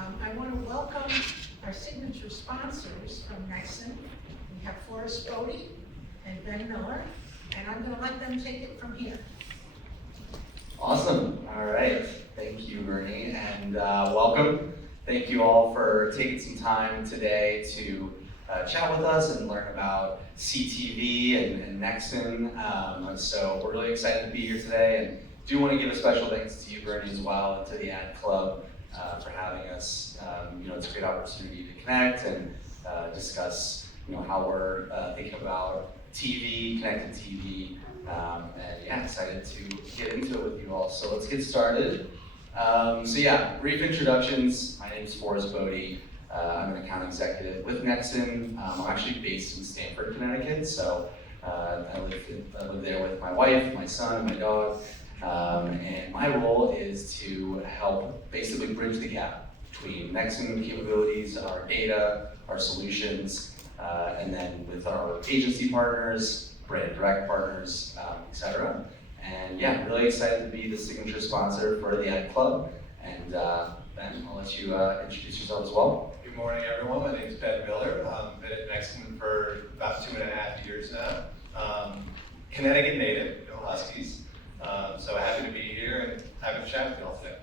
I want to welcome our signature sponsors from Nexon. We have Forrest Bodie and Ben Miller, and I'm going to let them take it from here. Awesome. All right. Thank you, Bernie, and welcome. Thank you all for taking some time today to chat with us and learn about CTV and Nexon. So we're really excited to be here today, and do want to give a special thanks to you, Bernie, as well, and to the Ad Club for having us. It's a great opportunity to connect and discuss, how we're thinking about TV, connected TV, and yeah, excited to get into it with you all. So let's get started. Brief introductions. My name is Forrest Bodie. I'm an account executive with Nexon. I'm actually based in Stamford, Connecticut, so I live there with my wife, my son, and my dog. And my role is to help basically bridge the gap between Nexon capabilities, our data, our solutions, and then with our agency partners, brand direct partners, etc. And yeah, really excited to be the signature sponsor for the Ad Club. And Ben, I'll let you introduce yourself as well. Good morning, everyone. My name is Ben Miller. I've been at Nexon for about 2.5 years now. Connecticut native, no Huskies. So happy to be here and having a chat with you all today.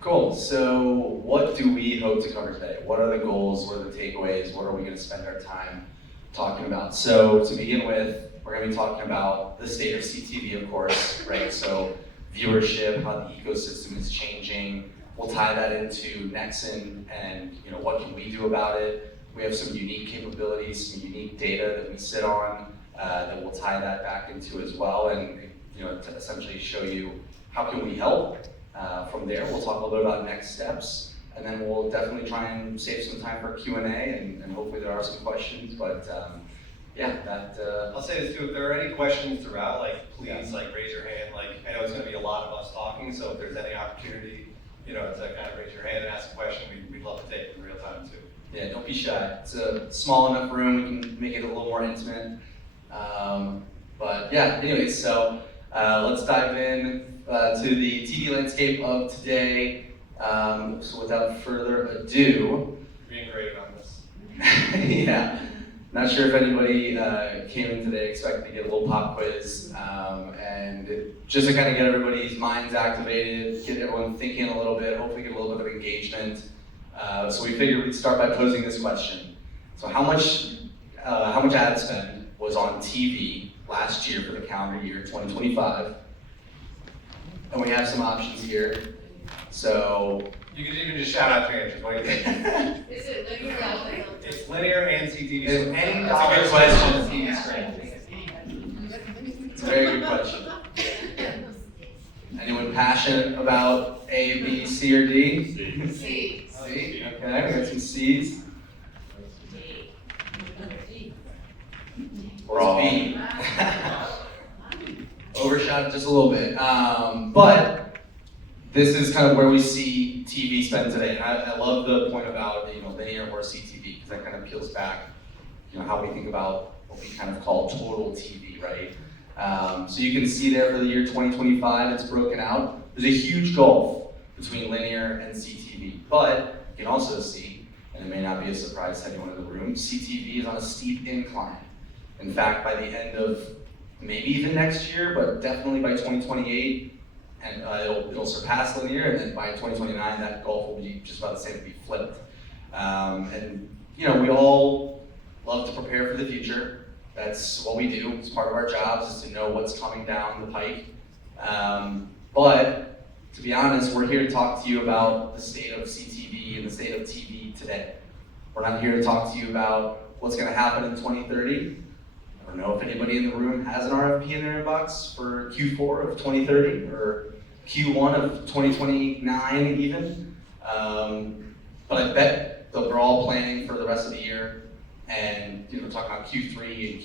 Cool. So what do we hope to cover today? What are the goals? What are the takeaways? What are we going to spend our time talking about? So to begin with, we're going to be talking about the state of CTV, of course, right? So viewership, how the ecosystem is changing. We'll tie that into Nexon and what can we do about it. We have some unique capabilities, some unique data that we sit on that we'll tie that back into as well, and to essentially show you how can we help. From there, we'll talk a little bit about next steps, and then we'll definitely try and save some time for Q&A, and hopefully there are some questions. But I'll say this too: if there are any questions throughout, please raise your hand. I know it's going to be a lot of us talking, so if there's any opportunity, to kind of raise your hand and ask a question, we'd love to take it in real time too. Yeah, don't be shy. It's a small enough room; we can make it a little more intimate. Anyways, so let's dive in to the TV landscape of today. So without further ado, Being great on this. yeah, not sure if anybody came in today expecting to get a little pop quiz, and just to kind of get everybody's minds activated, get everyone thinking a little bit, hopefully get a little bit of engagement. So we figured we'd start by posing this question. So how much ad spend was on TV last year for the calendar year 2025? And we have some options here. So You could even just shout out your answers. What do you think? Is it linear? It's linear and CTV. Is So any that's dollar a good question TV TV screen. It's a very good question. Anyone passionate about A, B, C, or D? C. C. Okay, we got some C's. Or all B. Overshot it just a little bit. But this is kind of where we see TV spend today. And I love the point about linear or CTV, because that kind of peels back how we think about what we kind of call total TV, right? So you can see there for the year 2025, it's broken out. There's a huge gulf between linear and CTV. But you can also see, and it may not be a surprise to anyone in the room, CTV is on a steep incline. In fact, by the end of maybe even next year, but definitely by 2028, and it'll surpass linear, and then by 2029, that gulf will be just about the same, to be flipped. We all love to prepare for the future. That's what we do. It's part of our jobs, is to know what's coming down the pike. But to be honest, we're here to talk to you about the state of CTV and the state of TV today. We're not here to talk to you about what's going to happen in 2030. I don't know if anybody in the room has an RFP in their inbox for Q4 of 2030 or Q1 of 2029 even. But I bet that we're all planning for the rest of the year and talking about Q3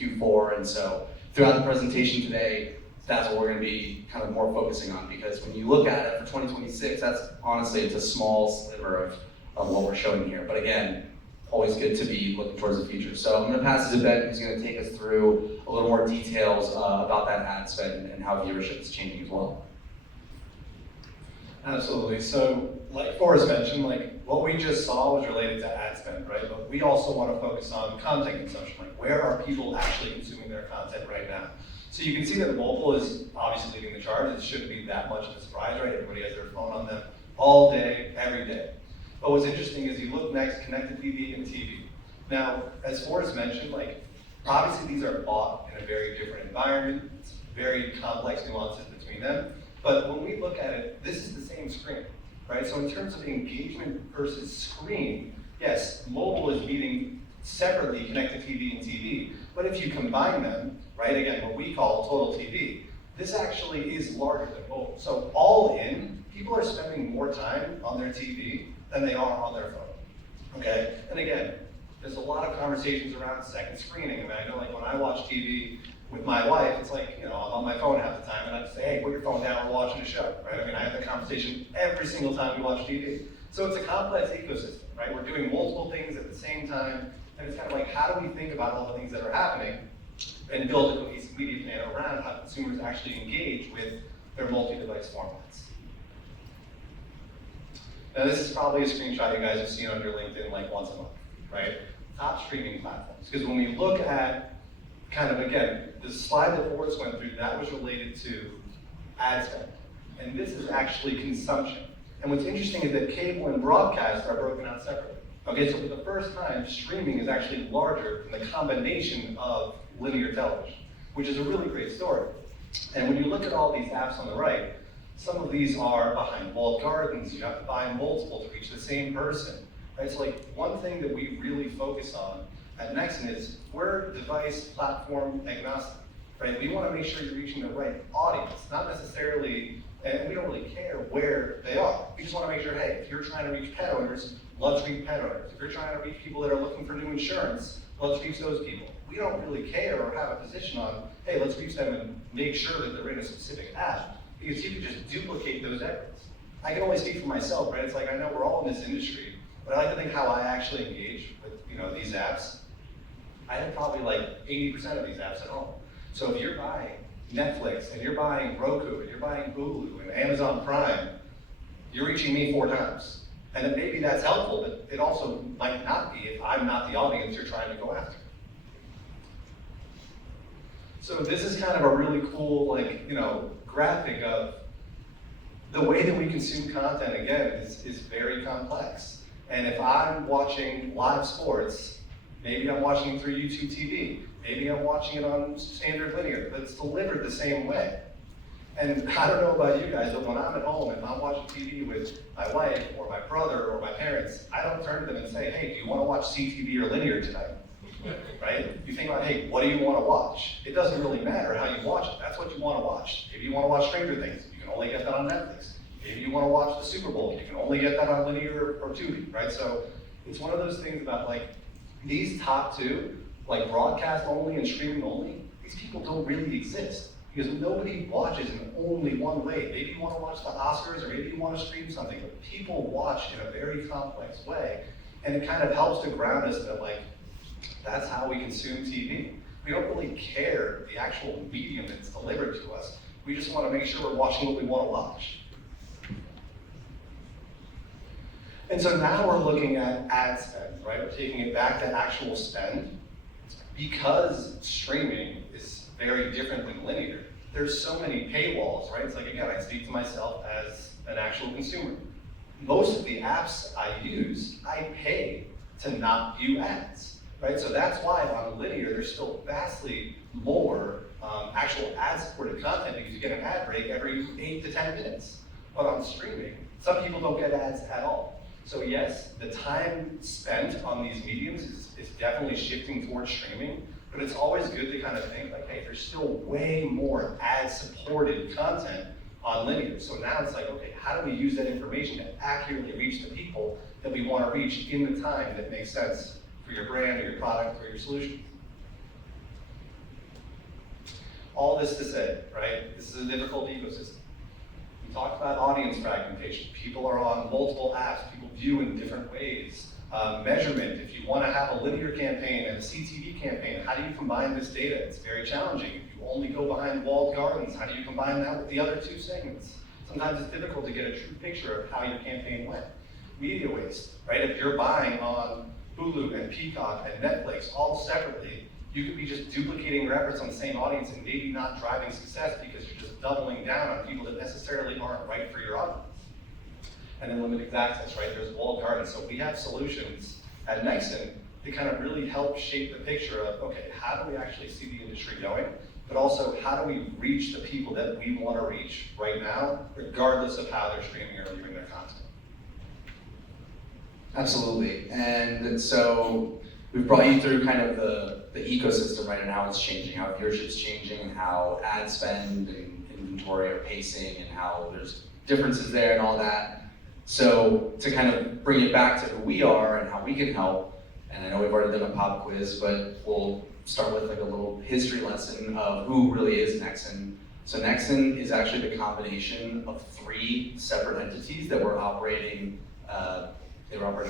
and Q4. And so throughout the presentation today, that's what we're going to be kind of more focusing on, because when you look at it for 2026, that's honestly, it's a small sliver of what we're showing here. But again, always good to be looking towards the future. So I'm going to pass this to Ben, who's going to take us through a little more details about that ad spend and how viewership is changing as well. Absolutely. So, like Forrest mentioned, like what we just saw was related to ad spend, right? But we also want to focus on content consumption. Like, where are people actually consuming their content right now? So you can see that mobile is obviously leading the charge. It shouldn't be that much of a surprise, right? Everybody has their phone on them all day, every day. But what's interesting is you look next, connected TV and TV. Now, as Forrest mentioned, like obviously these are bought in a very different environment. It's very complex nuances between them. But when we look at it, this is the same screen, right? So in terms of engagement versus screen, yes, mobile is meeting separately connected TV and TV. But if you combine them, right, again, what we call total TV, this actually is larger than mobile. So all in, people are spending more time on their TV than they are on their phone, okay? And again, there's a lot of conversations around second screening. I mean, I know like when I watch TV with my wife, it's like, I'm on my phone half the time and I just say, hey, put your phone down, we're watching a show, right? I mean, I have the conversation every single time we watch TV. So it's a complex ecosystem, right? We're doing multiple things at the same time, and it's kind of like, how do we think about all the things that are happening and build a cohesive media plan around how consumers actually engage with their multi-device formats? Now this is probably a screenshot you guys have seen on your LinkedIn like once a month, right? Top streaming platforms. Because when we look at kind of, again, the slide that Forrest went through, that was related to ad spend. And this is actually consumption. And what's interesting is that cable and broadcast are broken out separately. Okay, so for the first time, streaming is actually larger than the combination of linear television, which is a really great story. And when you look at all these apps on the right, some of these are behind walled gardens. You have to buy multiple to reach the same person. Right? So like one thing that we really focus on at Nexon is we're device platform agnostic. Right? We want to make sure you're reaching the right audience, not necessarily, and we don't really care where they are. We just want to make sure, hey, if you're trying to reach pet owners, let's reach pet owners. If you're trying to reach people that are looking for new insurance, let's reach those people. We don't really care or have a position on, hey, let's reach them and make sure that they're in a specific app. Because you can just duplicate those efforts. I can only speak for myself, right? It's like I know we're all in this industry, but I like to think how I actually engage with these apps. I have probably like 80% of these apps at home. So if you're buying Netflix and you're buying Roku and you're buying Hulu and Amazon Prime, you're reaching me 4 times. And then maybe that's helpful, but it also might not be if I'm not the audience you're trying to go after. So this is kind of a really cool, graphic of the way that we consume content, again, is very complex. And if I'm watching live sports, maybe I'm watching it through YouTube TV, maybe I'm watching it on standard linear, but it's delivered the same way. And I don't know about you guys, but when I'm at home, if I'm watching TV with my wife or my brother or my parents, I don't turn to them and say, hey, do you want to watch CTV or linear tonight? Right? You think about, hey, what do you want to watch? It doesn't really matter how you watch it. That's what you want to watch. Maybe you want to watch Stranger Things. You can only get that on Netflix. Maybe you want to watch the Super Bowl. You can only get that on linear or Tubi, right? So it's one of those things about these top two, like broadcast only and streaming only, these people don't really exist because nobody watches in only one way. Maybe you want to watch the Oscars or maybe you want to stream something, but people watch in a very complex way. And it kind of helps to ground us that that's how we consume TV. We don't really care the actual medium that's delivered to us. We just want to make sure we're watching what we want to watch. And so now we're looking at ad spend, right? We're taking it back to actual spend. Because streaming is very different than linear, there's so many paywalls, right? It's like, again, I speak to myself as an actual consumer. Most of the apps I use, I pay to not view ads. Right, so that's why on linear there's still vastly more actual ad-supported content because you get an ad break every 8 to 10 minutes. But on streaming, some people don't get ads at all. So yes, the time spent on these mediums is definitely shifting towards streaming, but it's always good to kind of think hey, there's still way more ad-supported content on linear. So now it's like, okay, how do we use that information to accurately reach the people that we want to reach in the time that makes sense for your brand or your product or your solution? All this to say, right, this is a difficult ecosystem. We talked about audience fragmentation. People are on multiple apps, people view in different ways. Measurement, if you want to have a linear campaign and a CTV campaign, how do you combine this data? It's very challenging. If you only go behind walled gardens, how do you combine that with the other 2 segments? sometimes it's difficult to get a true picture of how your campaign went. Media waste, right? If you're buying on Hulu and Peacock and Netflix all separately, you could be just duplicating your efforts on the same audience and maybe not driving success because you're just doubling down on people that necessarily aren't right for your audience. And then limited access, right? There's walled gardens. So we have solutions at Nexon to kind of really help shape the picture of, okay, how do we actually see the industry going? But also, how do we reach the people that we want to reach right now, regardless of how they're streaming or viewing their content? Absolutely. And so we've brought you through kind of the ecosystem, right, and how it's changing, how viewership's changing, and how ad spend and inventory are pacing, and how there's differences there and all that. So to kind of bring it back to who we are and how we can help, and I know we've already done a pop quiz, but we'll start with like a little history lesson of who really is Nexon. So Nexon is actually the combination of 3 separate entities that were operating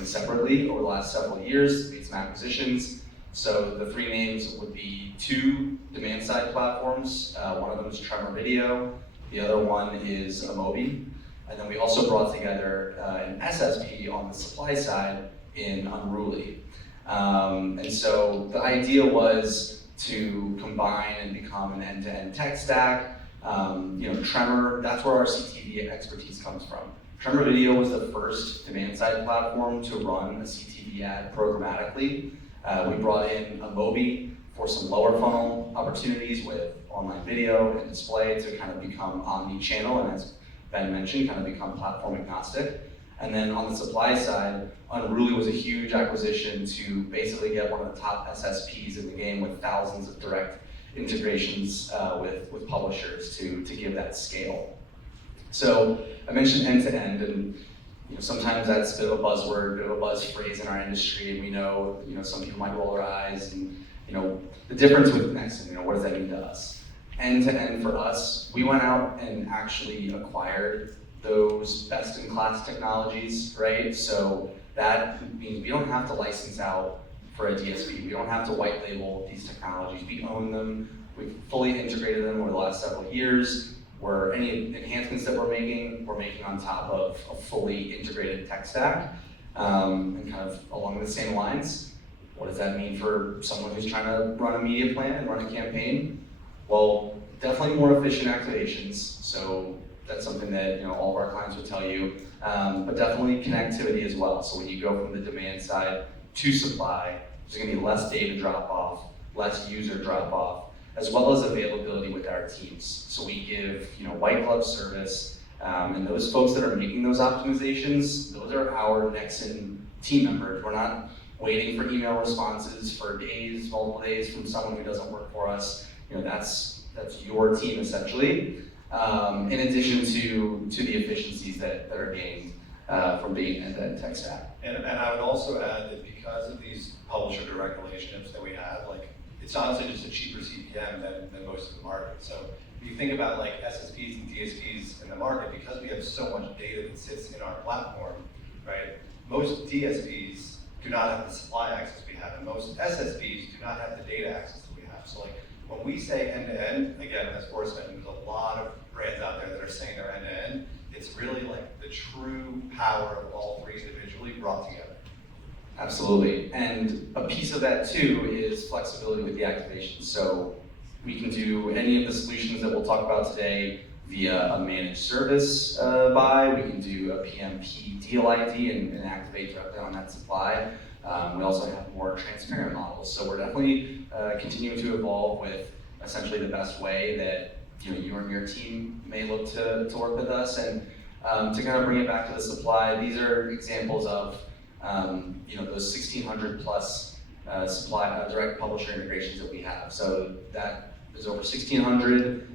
separately over the last several years, made some acquisitions. So the 3 names would be 2 demand side platforms. One of them is Tremor Video, the other one is Amobi. And then we also brought together an SSP on the supply side in Unruly. And so the idea was to combine and become an end-to-end tech stack. Tremor, that's where our CTV expertise comes from. Tremor Video was the first demand-side platform to run a CTV ad programmatically. We brought in Amobi for some lower funnel opportunities with online video and display to kind of become omni-channel, and as Ben mentioned, kind of become platform agnostic. And then on the supply side, Unruly was a huge acquisition to basically get one of the top SSPs in the game with thousands of direct integrations with publishers to give that scale. So I mentioned end-to-end, and sometimes that's a bit of a buzzword, a bit of a buzz phrase in our industry, and we know some people might roll their eyes, and the difference with Nexon, what does that mean to us? End-to-end for us, we went out and actually acquired those best-in-class technologies, right? So that means we don't have to license out for a DSP. We don't have to white label these technologies. We own them. We've fully integrated them over the last several years. Where any enhancements that we're making on top of a fully integrated tech stack. And kind of along the same lines, what does that mean for someone who's trying to run a media plan and run a campaign? Well, definitely more efficient activations. So that's something that all of our clients would tell you. But definitely connectivity as well. So when you go from the demand side to supply, there's going to be less data drop off, less user drop off, as well as availability with our teams. So we give white glove service, and those folks that are making those optimizations, those are our Nexon team members. We're not waiting for email responses for days, multiple days from someone who doesn't work for us. That's your team essentially. In addition to the efficiencies that are gained from being end-to-end tech stack. And I would also add that because of these publisher direct relationships that we have, it's honestly just a cheaper CPM than most of the market. So if you think about SSPs and DSPs in the market, because we have so much data that sits in our platform, right? Most DSPs do not have the supply access we have, and most SSPs do not have the data access that we have. So when we say end-to-end, again, as Forrest mentioned, there's a lot of brands out there that are saying they're end-to-end. It's really the true power of all 3 individually brought together. Absolutely, and a piece of that too is flexibility with the activation. So we can do any of the solutions that we'll talk about today via a managed service buy. We can do a PMP deal ID and activate directly on that supply. We also have more transparent models. So we're definitely continuing to evolve with essentially the best way that you and your team may look to work with us. And to kind of bring it back to the supply, these are examples of those 1,600 plus supply direct publisher integrations that we have. So that is over 1,600.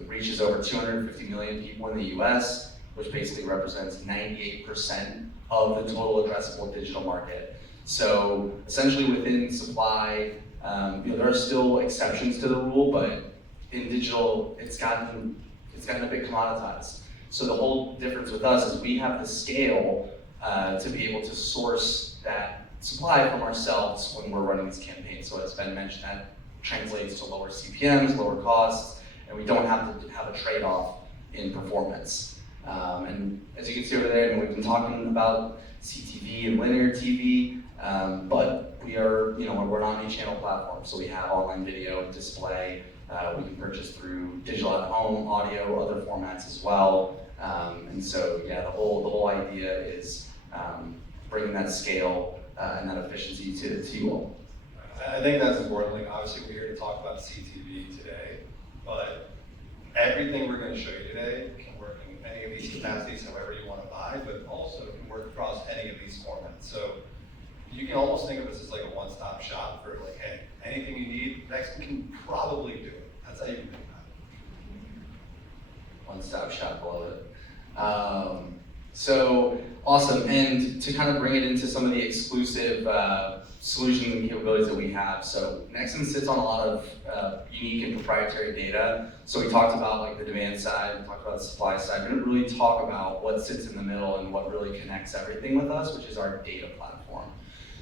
It reaches over 250 million people in the US, which basically represents 98% of the total addressable digital market. So essentially within supply, there are still exceptions to the rule, but in digital, it's gotten a bit commoditized. So the whole difference with us is we have the scale to be able to source that supply from ourselves when we're running these campaigns. So as Ben mentioned, that translates to lower CPMs, lower costs, and we don't have to have a trade-off in performance. And as you can see over there, we've been talking about CTV and linear TV, but we are, we're an omni-channel platform, so we have online video, display, we can purchase through digital at home, audio, other formats as well. And so, yeah, the whole idea is bringing that scale and that efficiency to you all. I think that's important. Like, obviously, we're here to talk about CTV today, but everything we're going to show you today can work in any of these capacities, however you want to buy, but also can work across any of these formats. So you can almost think of this as like a one-stop shop for like, hey, anything you need, Nexon can probably do it. That's how you can think about it. One-stop shop, love it. So awesome, and to kind of bring it into some of the exclusive solutions and capabilities that we have. So Nexon sits on a lot of unique and proprietary data. So we talked about like the demand side, we talked about the supply side. We didn't really talk about what sits in the middle and what really connects everything with us, which is our data platform.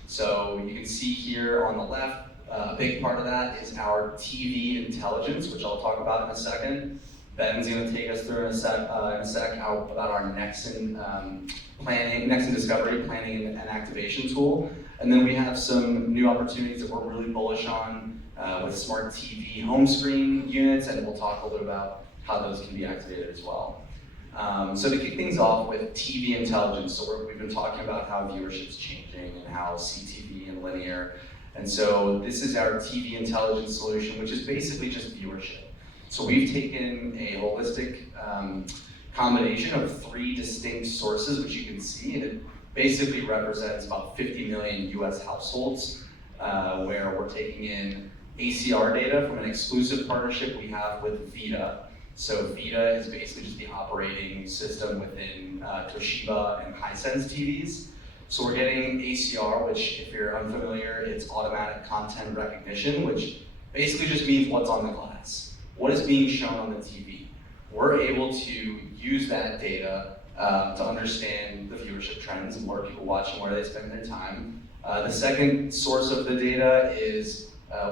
So you can see here on the left, a big part of that is our TV intelligence, which I'll talk about in a second. Ben's going to take us through in a sec about our Nexon Nexon Discovery Planning and Activation tool. And then we have some new opportunities that we're really bullish on with smart TV home screen units, and we'll talk a little bit about how those can be activated as well. So to kick things off with TV intelligence, so we've been talking about how viewership's changing and how CTV and linear. And so this is our TV intelligence solution, which is basically just viewership. So we've taken a holistic combination of 3 distinct sources, which you can see, and it basically represents about 50 million US households, where we're taking in ACR data from an exclusive partnership we have with VIDA. So VIDA is basically just the operating system within Toshiba and Hisense TVs. So we're getting ACR, which if you're unfamiliar, it's automatic content recognition, which basically just means what's on the glass. What is being shown on the TV? We're able to use that data to understand the viewership trends and where people watch and where they spend their time. The second source of the data is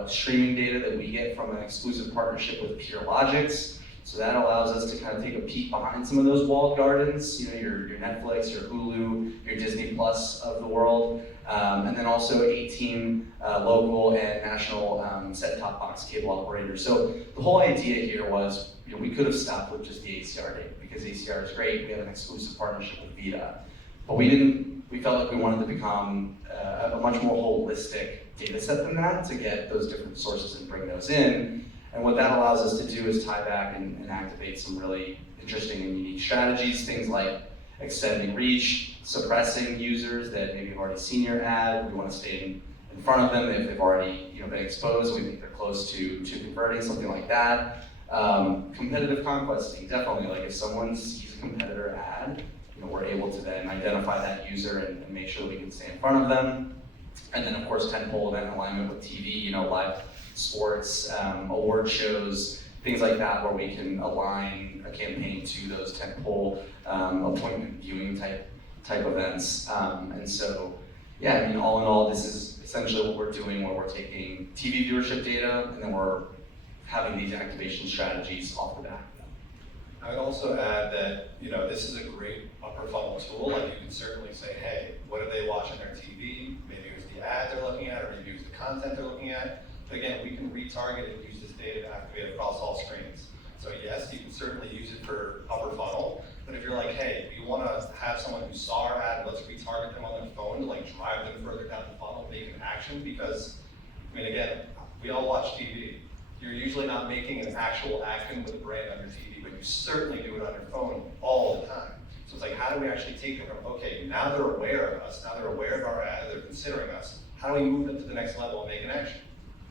streaming data that we get from an exclusive partnership with PeerLogix. So that allows us to kind of take a peek behind some of those walled gardens, your Netflix, your Hulu, your Disney Plus of the world, and then also 18 local and national set-top box cable operators. So the whole idea here was, we could have stopped with just the ACR data because ACR is great. We have an exclusive partnership with VIDA, but we felt like we wanted to become a much more holistic data set than that to get those different sources and bring those in. And what that allows us to do is tie back and activate some really interesting and unique strategies, things like extending reach, suppressing users that maybe have already seen your ad. We want to stay in front of them if they've already been exposed. We think they're close to converting, something like that. Competitive conquesting, definitely. Like if someone sees a competitor ad, we're able to then identify that user and make sure that we can stay in front of them. And then of course, tentpole event alignment with TV, live sports, award shows, things like that, where we can align a campaign to those tentpole appointment viewing type events. And so, yeah, all in all, this is essentially what we're doing, where we're taking TV viewership data and then we're having these activation strategies off the back. I would also add that, this is a great upper funnel tool. Like, you can certainly say, hey, what do they watch on their TV? Maybe it was the ad they're looking at, or maybe it was the content they're looking at. But again, we can retarget and use this data to activate across all screens. So yes, you can certainly use it for upper funnel, but if you're like, hey, we want to have someone who saw our ad, let's retarget them on their phone to drive them further down the funnel, make an action, because, again, we all watch TV. You're usually not making an actual action with a brand on your TV, but you certainly do it on your phone all the time. So it's like, how do we actually take them from, okay, now they're aware of us, now they're aware of our ad, they're considering us, how do we move them to the next level and make an action?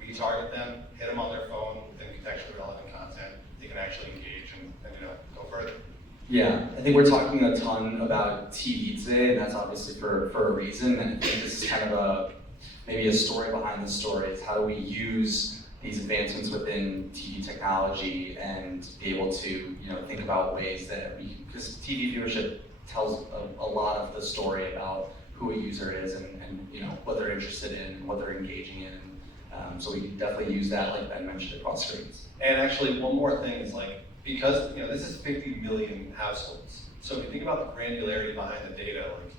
We target them, hit them on their phone with contextually relevant content, they can actually engage and go further. Yeah, I think we're talking a ton about TV today, and that's obviously for a reason. And I think this is kind of maybe a story behind the story. Is how do we use these advancements within TV technology and be able to think about ways that because TV viewership tells a lot of the story about who a user is and what they're interested in, what they're engaging in. So we can definitely use that, like Ben mentioned, across screens. And actually, one more thing is because, this is 50 million households. So if you think about the granularity behind the data, like,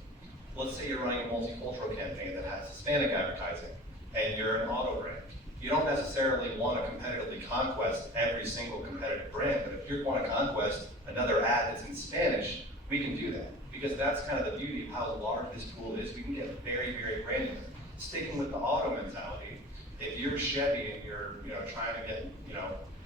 let's say you're running a multicultural campaign that has Hispanic advertising, and you're an auto brand. You don't necessarily want to competitively conquest every single competitive brand, but if you want to conquest another ad that's in Spanish, we can do that. Because that's kind of the beauty of how large this pool is. We can get very, very granular. Sticking with the auto mentality, if you're Chevy and you're trying to get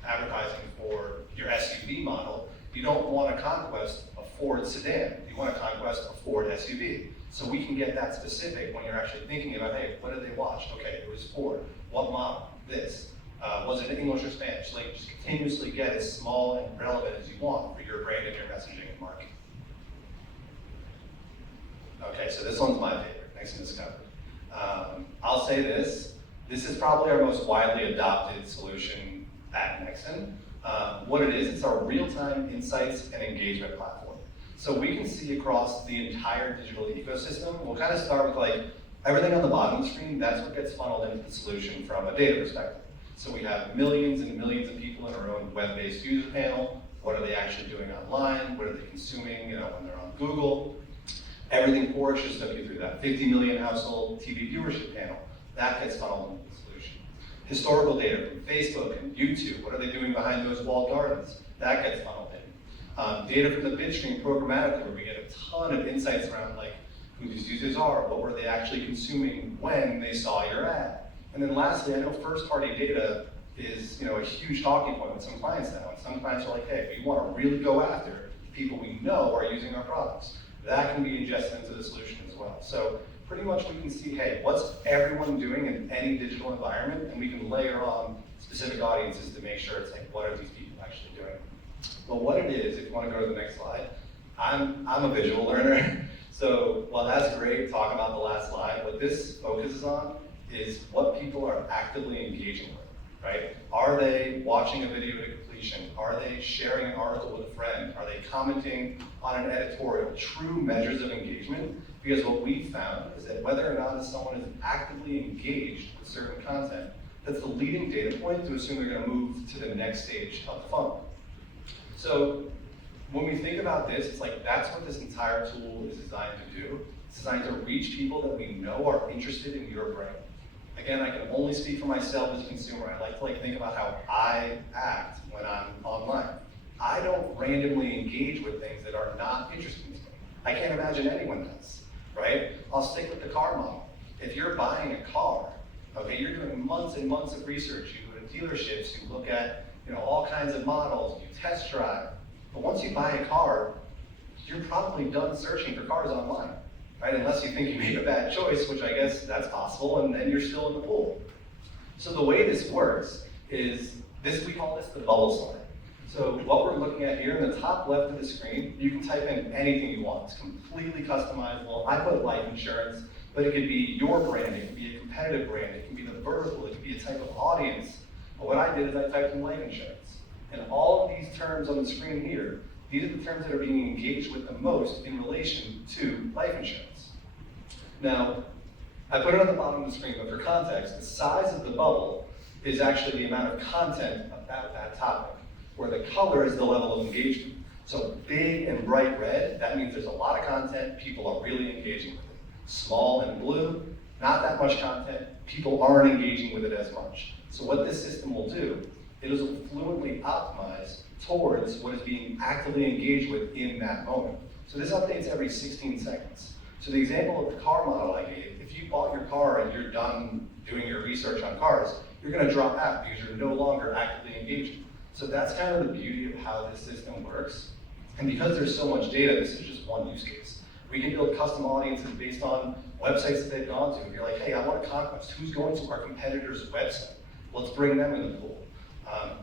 advertising for your SUV model, you don't want to conquest a Ford sedan. You want to conquest a Ford SUV. So we can get that specific when you're actually thinking about, hey, what did they watch? Okay, it was Ford. What model? This. Was it English or Spanish? Like, just continuously get as small and relevant as you want for your brand and your messaging and marketing. Okay, so this one's my favorite, Next in Discovery. I'll say this is probably our most widely adopted solution at Nexon. What it is, it's our real-time insights and engagement platform. So we can see across the entire digital ecosystem. We'll kind of start with like everything on the bottom of the screen, that's what gets funneled into the solution from a data perspective. So we have millions and millions of people in our own web-based user panel. What are they actually doing online? What are they consuming when they're on Google? Everything Forrest just took you through that. 50 million household TV viewership panel. That gets funneled into the solution. Historical data from Facebook and YouTube. What are they doing behind those walled gardens? That gets funneled in. Data from the bid stream programmatically, where we get a ton of insights around like who these users are, what were they actually consuming when they saw your ad. And then lastly, I know first-party data is a huge talking point with some clients now. And some clients are like, hey, we want to really go after people we know are using our products. That can be ingested into the solution as well. So pretty much we can see, hey, what's everyone doing in any digital environment, and we can layer on specific audiences to make sure it's like, what are these people actually doing? But what it is, if you want to go to the next slide, I'm a visual learner. So while that's great, talking about the last slide, what this focuses on is what people are actively engaging with, right? Are they watching a video to completion? Are they sharing an article with a friend? Are they commenting on an editorial? True measures of engagement. Because what we found is that whether or not someone is actively engaged with certain content, that's the leading data point to assume they're going to move to the next stage of the funnel. So when we think about this, it's like that's what this entire tool is designed to do. It's designed to reach people that we know are interested in your brand. Again, I can only speak for myself as a consumer. I like to think about how I act when I'm online. I don't randomly engage with things that are not interesting to me. I can't imagine anyone does, right? I'll stick with the car model. If you're buying a car, okay, you're doing months and months of research. You go to dealerships, you look at all kinds of models, you test drive. But once you buy a car, you're probably done searching for cars online, right? Unless you think you made a bad choice, which I guess that's possible, and then you're still in the pool. So the way this works is we call this the bubble slide. So what we're looking at here in the top left of the screen, you can type in anything you want. It's completely customizable. I put life insurance, but it could be your brand, it could be a competitive brand, it can be the vertical, it could be a type of audience. But what I did is I typed in life insurance. And all of these terms on the screen here, these are the terms that are being engaged with the most in relation to life insurance. Now, I put it on the bottom of the screen, but for context, the size of the bubble is actually the amount of content about that topic, where the color is the level of engagement. So big and bright red, that means there's a lot of content, people are really engaging with it. Small and blue, not that much content, people aren't engaging with it as much. So what this system will do, it will fluently optimize towards what is being actively engaged with in that moment. So this updates every 16 seconds. So the example of the car model I gave, if you bought your car and you're done doing your research on cars, you're going to drop out because you're no longer actively engaging. So that's kind of the beauty of how this system works. And because there's so much data, this is just one use case. We can build custom audiences based on websites that they've gone to. If you're like, hey, I want a conquest. Who's going to our competitor's website? Let's bring them in the pool.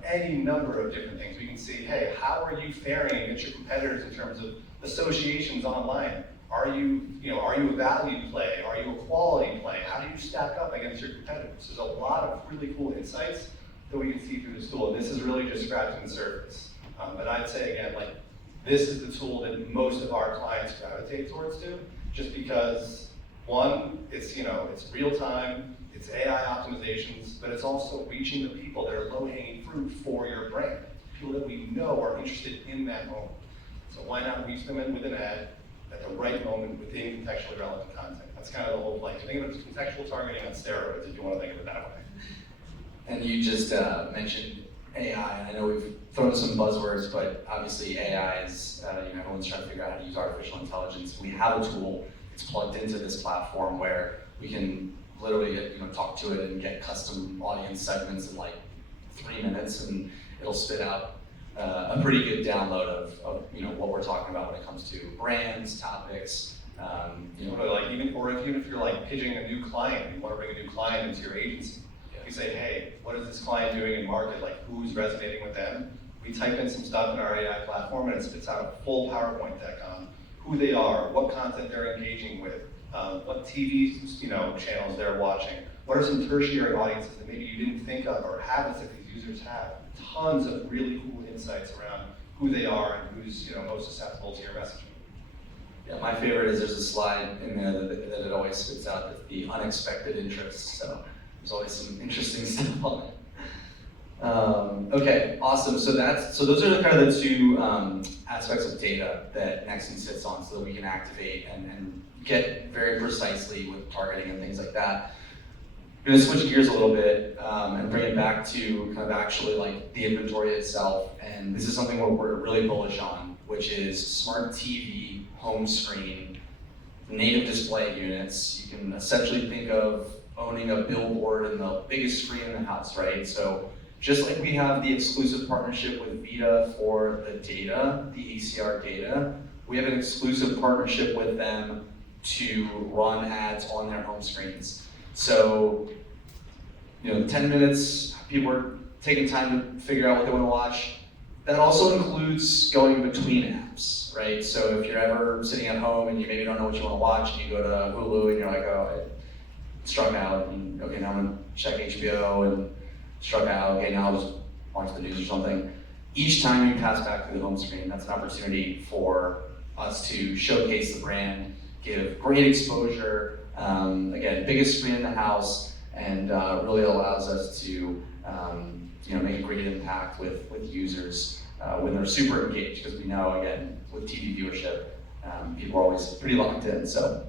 Any number of different things. We can see, hey, how are you faring against your competitors in terms of associations online? Are you a value play? Are you a quality play? How do you stack up against your competitors? There's a lot of really cool insights that we can see through this tool. And this is really just scratching the surface. But I'd say again, like, this is the tool that most of our clients gravitate towards just because one, it's real time, it's AI optimizations, but it's also reaching the people that are low-hanging fruit for your brand. people that we know are interested in that moment. So why not reach them in with an ad at the right moment within contextually relevant content? That's kind of the whole play. Think of it as contextual targeting on steroids, if you want to think of it that way. And you just mentioned AI, and I know we've thrown some buzzwords, but obviously AI is, everyone's trying to figure out how to use artificial intelligence. We have a tool, it's plugged into this platform where we can literally talk to it and get custom audience segments in like 3 minutes, and it'll spit out a pretty good download of what we're talking about when it comes to brands, topics. Even if you're like pitching a new client, you want to bring a new client into your agency. You say, hey, what is this client doing in market? Like, who's resonating with them? We type in some stuff in our AI platform, and it spits out a full PowerPoint deck on who they are, what content they're engaging with, what TV channels they're watching. What are some tertiary audiences that maybe you didn't think of, or habits that these users have? Tons of really cool insights around who they are and who's most susceptible to your messaging. Yeah, my favorite is there's a slide in there that it always spits out, that's the unexpected interests. So there's always some interesting stuff on it. Okay, awesome. So those are kind of the two aspects of data that Nexon sits on, so that we can activate and get very precisely with targeting and things like that. I'm going to switch gears a little bit and bring it back to kind of actually like the inventory itself. And this is something we're really bullish on, which is smart TV, home screen, native display units. You can essentially think of owning a billboard in the biggest screen in the house, right? So just like we have the exclusive partnership with Vita for the data, the ACR data, we have an exclusive partnership with them to run ads on their home screens. So, 10 minutes, people are taking time to figure out what they want to watch. That also includes going between apps, right? So if you're ever sitting at home and you maybe don't know what you want to watch, and you go to Hulu and you're like, oh, I struck out, and okay, now I'm gonna check HBO, and struck out, okay, now I'll just watch the news or something. Each time you pass back through the home screen, that's an opportunity for us to showcase the brand, give great exposure, again, biggest screen in the house, and really allows us to make a great impact with users when they're super engaged, because we know, again, with TV viewership, people are always pretty locked in. So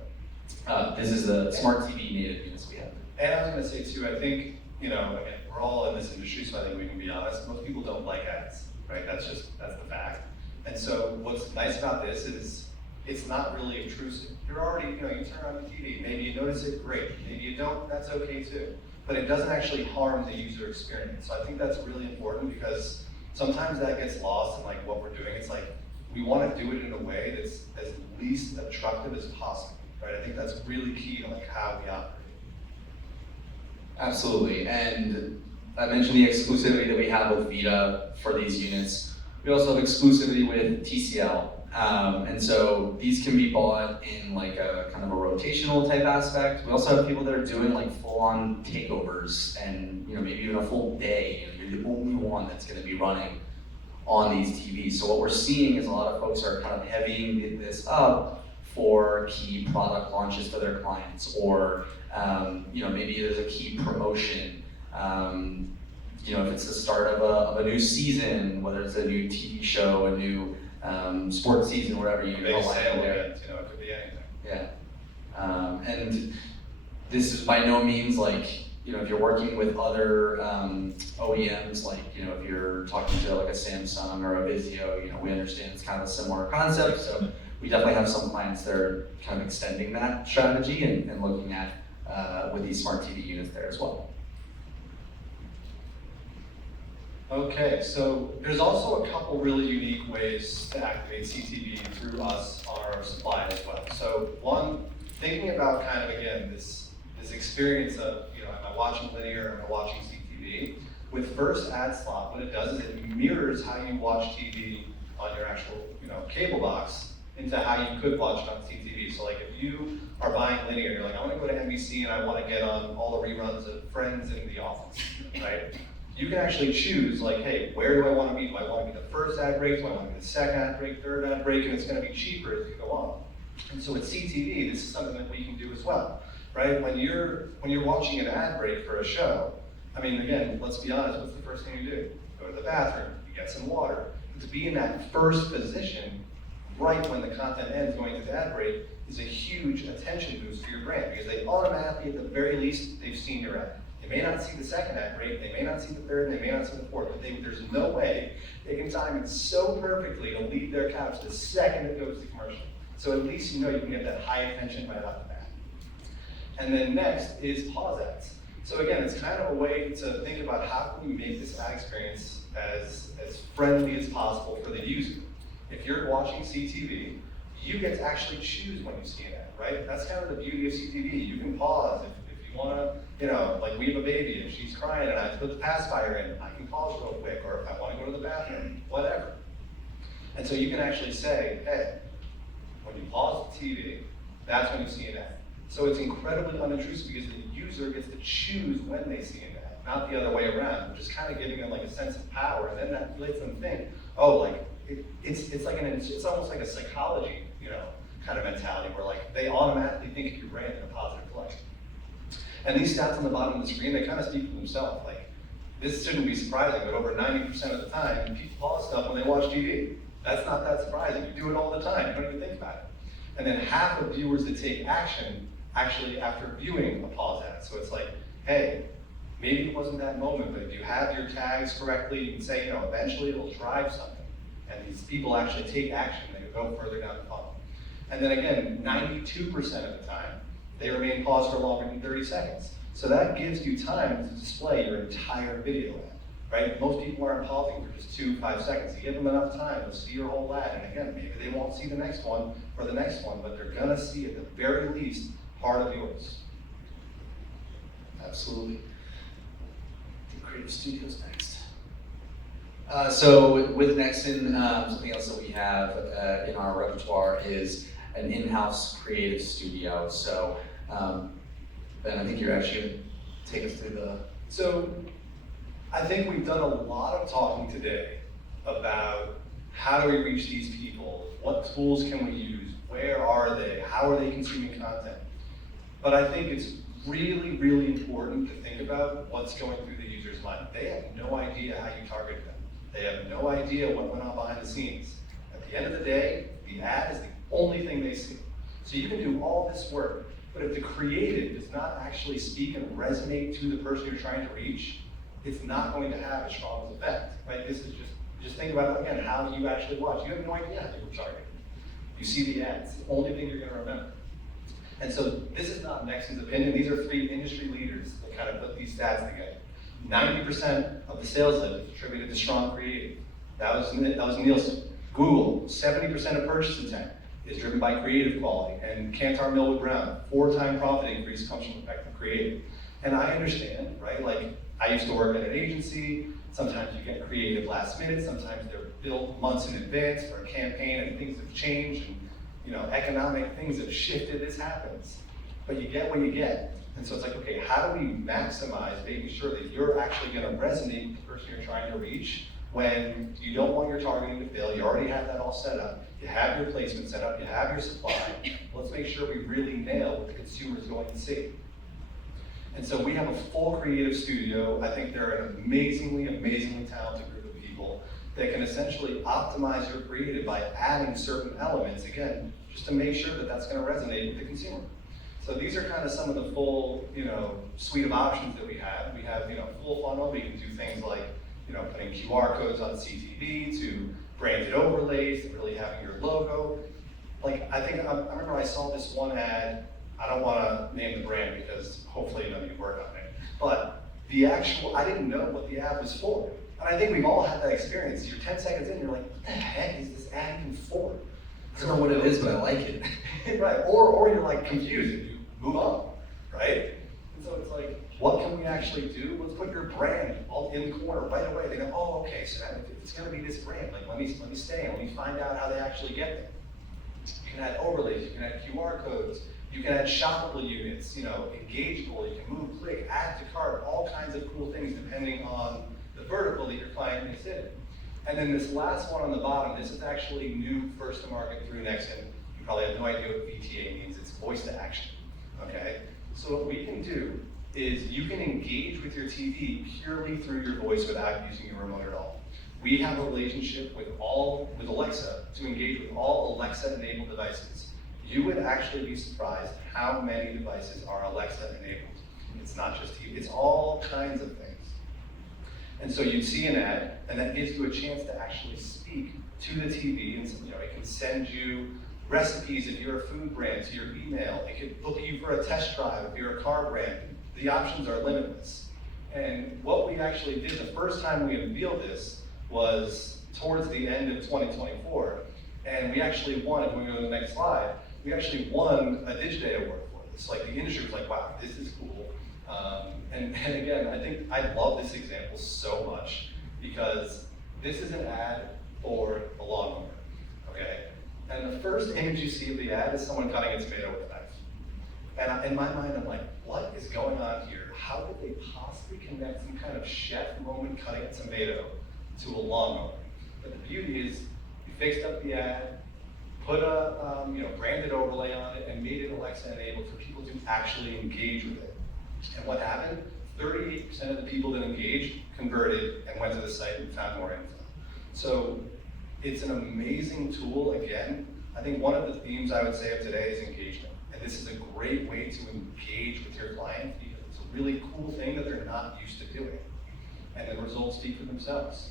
this is the smart TV native units we have. And I was going to say too, I think, again, we're all in this industry, so I think we can be honest, most people don't like ads, right? That's the fact. And so what's nice about this is it's not really intrusive. You're already, you turn on the TV, maybe you notice it, great. Maybe you don't, that's okay too. But it doesn't actually harm the user experience. So I think that's really important, because sometimes that gets lost in like what we're doing. It's like, we want to do it in a way that's as least obstructive as possible, right? I think that's really key to like how we operate. Absolutely, and I mentioned the exclusivity that we have with Vita for these units. We also have exclusivity with TCL. And so these can be bought in like a kind of a rotational type aspect. We also have people that are doing like full-on takeovers, and maybe even a full day. You're the only one that's going to be running on these TVs. So what we're seeing is a lot of folks are kind of heavying this up for key product launches for their clients, or maybe there's a key promotion. If it's the start of a new season, whether it's a new TV show, a new sports season, whatever you Big sale there. event, it could be anything. Yeah, and this is by no means like, if you're working with other OEMs, like, if you're talking to like a Samsung or a Vizio, we understand it's kind of a similar concept. So we definitely have some clients that are kind of extending that strategy and looking at with these smart TV units there as well. Okay, so there's also a couple really unique ways to activate CTV through us on our supply as well. So one, thinking about kind of, again, this experience of, am I watching linear, am I watching CTV? With first ad slot, what it does is it mirrors how you watch TV on your actual, cable box into how you could watch it on CTV. So like if you are buying linear, you're like, I want to go to NBC and I want to get on all the reruns of Friends and The Office, right? You can actually choose, like, hey, where do I want to be? Do I want to be the first ad break? Do I want to be the second ad break, third ad break? And it's going to be cheaper as you go on. And so with CTV, this is something that we can do as well, right? When you're watching an ad break for a show, I mean, again, let's be honest, what's the first thing you do? Go to the bathroom, you get some water. But to be in that first position, right when the content ends going to the ad break, is a huge attention boost for your brand, because they automatically, at the very least, they've seen your ad. They may not see the second ad break, they may not see the third, and they may not see the fourth, but there's no way they can time it so perfectly to leave their couch the second it goes to commercial. So at least you know you can get that high attention right off the bat. And then next is pause ads. So again, it's kind of a way to think about how can we make this ad experience as friendly as possible for the user. If you're watching CTV, you get to actually choose when you see an ad, right? That's kind of the beauty of CTV. You can pause if you want to, like we have a baby and she's crying and I have to put the pacifier in, I can pause real quick, or if I want to go to the bathroom, whatever. And so you can actually say, hey, when you pause the TV, that's when you see an ad. So it's incredibly unintrusive because the user gets to choose when they see an ad, not the other way around, which is kind of giving them like a sense of power, and then that lets them think, oh, like it's almost like a psychology, kind of mentality where like they automatically think of your brand in a positive light. And these stats on the bottom of the screen, they kind of speak for themselves. Like, this shouldn't be surprising, but over 90% of the time, people pause stuff when they watch TV. That's not that surprising. You do it all the time. You don't even think about it. And then half of viewers that take action actually after viewing a pause ad. So it's like, hey, maybe it wasn't that moment, but if you have your tags correctly, you can say, eventually it'll drive something. And these people actually take action. They go further down the funnel. And then again, 92% of the time, they remain paused for longer than 30 seconds. So that gives you time to display your entire video ad, right? Most people aren't pausing for just 2-5 seconds. You give them enough time, they'll see your whole ad. And again, maybe they won't see the next one or the next one, but they're gonna see at the very least part of yours. Absolutely. The Creative Studios next. So with Nexon, something else that we have in our repertoire is an in-house creative studio. So Ben, I think you're actually going to take us through the... So I think we've done a lot of talking today about how do we reach these people, what tools can we use, where are they, how are they consuming content. But I think it's really, really important to think about what's going through the user's mind. They have no idea how you targeted them. They have no idea what went on behind the scenes. At the end of the day, the ad is the only thing they see. So you can do all this work, but if the creative does not actually speak and resonate to the person you're trying to reach, it's not going to have a strong effect, right? This is just think about, again, how you actually watch. You have no idea how you were targeted. You see the ads, the only thing you're gonna remember. And so this is not Nexon's opinion. These are 3 industry leaders that kind of put these stats together. 90% of the sales lift is attributed to strong creative. That was Nielsen. Google, 70% of purchase intent is driven by creative quality. And Kantar Millwood Brown, 4-time profit increase comes from effective creative. And I understand, right? Like, I used to work at an agency. Sometimes you get creative last minute. Sometimes they're built months in advance for a campaign, and things have changed, and economic things have shifted. This happens. But you get what you get. And so it's like, okay, how do we maximize making sure that you're actually going to resonate with the person you're trying to reach when you don't want your targeting to fail? You already have that all set up. You have your placement set up. You have your supply. Let's make sure we really nail what the consumer is going to see. And so we have a full creative studio. I think they're an amazingly, amazingly talented group of people that can essentially optimize your creative by adding certain elements, again, just to make sure that that's going to resonate with the consumer. So these are kind of some of the full, suite of options that we have. We have, full funnel. We can do things like, putting QR codes on CTV to branded overlays, to really having your logo. Like, I remember I saw this one ad. I don't want to name the brand because hopefully none of you work on it. But I didn't know what the ad was for. And I think we've all had that experience. You're 10 seconds in, you're like, what the heck is this ad even for? I don't know what it is, but I like it. Right, or you're like confused and you move on, right? And so it's like, what can we actually do? Let's put your brand all in the corner right away. They go, oh, okay, so it's gonna be this brand. Like, let me stay and let me find out how they actually get there. You can add overlays, you can add QR codes, you can add shoppable units, engageable, you can move, click, add to cart, all kinds of cool things depending on the vertical that your client is in. And then this last one on the bottom, this is actually new first to market through Nexon. You probably have no idea what VTA means. It's voice to action, okay? So what we can do is you can engage with your TV purely through your voice without using your remote at all. We have a relationship with Alexa to engage with all Alexa-enabled devices. You would actually be surprised how many devices are Alexa-enabled. It's not just TV, it's all kinds of things. And so you'd see an ad, and that gives you a chance to actually speak to the TV, and it can send you recipes if you're a food brand to your email. It could book you for a test drive if you're a car brand. The options are limitless. And what we actually did the first time we unveiled this was towards the end of 2024. And we actually won, if we go to the next slide, we actually won a Digidata award for this. Like, the industry was like, wow, this is cool. And again, I love this example so much because this is an ad for a lawnmower, okay? And the first image you see of the ad is someone cutting a tomato with a knife. And in my mind, I'm like, what is going on here? How did they possibly connect some kind of chef moment cutting a tomato to a lawnmower? But the beauty is, we fixed up the ad, put a branded overlay on it, and made it Alexa enabled for people to actually engage with it. And what happened? 38% of the people that engaged converted and went to the site and found more info. So it's an amazing tool. Again, I think one of the themes I would say of today is engagement. And this is a great way to engage with your client because it's a really cool thing that they're not used to doing. And the results speak for themselves.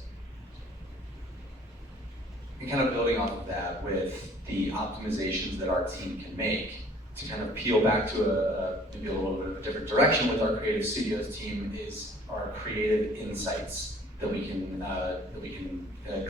And kind of building off of that with the optimizations that our team can make, to kind of peel back to maybe a little bit of a different direction with our creative studios team is our creative insights that we can